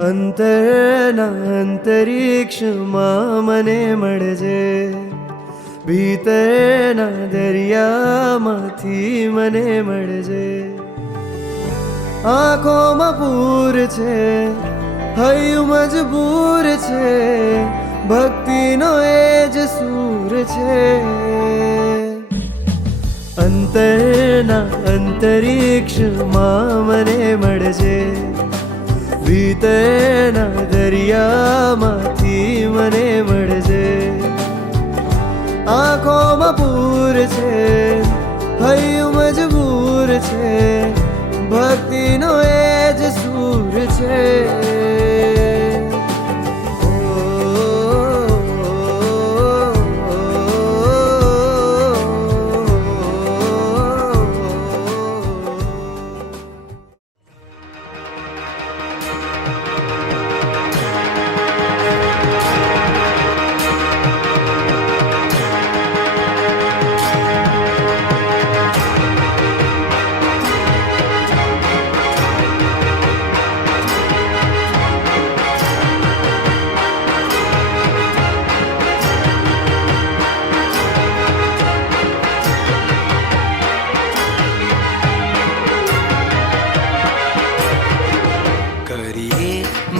અંતરના અંતરિક્ષમાં મને મળજે, ભીતરના દરિયામાંથી મને મળજે. આંખોમાં પૂર છે, હૈયું મજબૂર છે, ભક્તિનો એ જ સૂર છે. અંતરના અંતરિક્ષમાં મને મળજે, ભીતરના દરિયામાંથી મને મળજે. આંખોમાં પૂર છે, હૈયું મજબૂર છે, ભક્તિનો એ જ સૂર છે.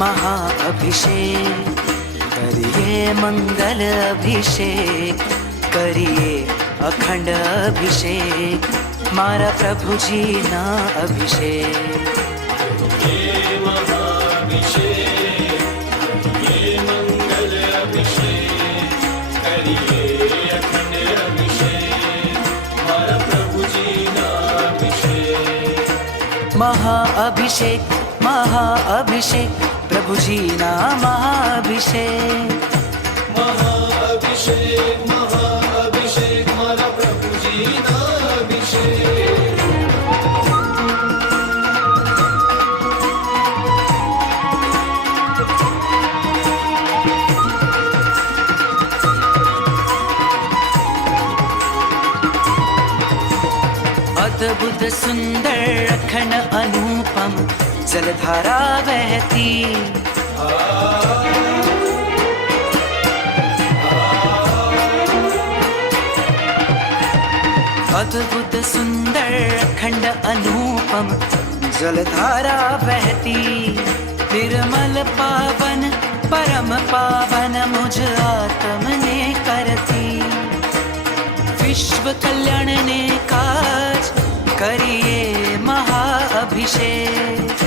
महाअभिषेक करिए, मंगल अभिषेक करिए, अखंड अभिषेक मारा प्रभुजी ना अभिषेक. ये महाअभिषेक, ये मंगल अभिषेक करिए, अखंड अभिषेक मारा प्रभुजी ना अभिषेक. महाअभिषेक महाअभिषेक प्रभुजी ना महाअभिषेक. महाअभिषेक महाअभिषेक मारा प्रभुजी ना अभिषेक. अद्भुत सुंदर अखंड अनुपम जलधारा बहती. अद्भुत सुंदर अखंड अनुपम जलधारा बहती. निर्मल पावन परम पावन मुझ आत्म ने करती. विश्व कल्याण ने काज करिए महाअभिषेक.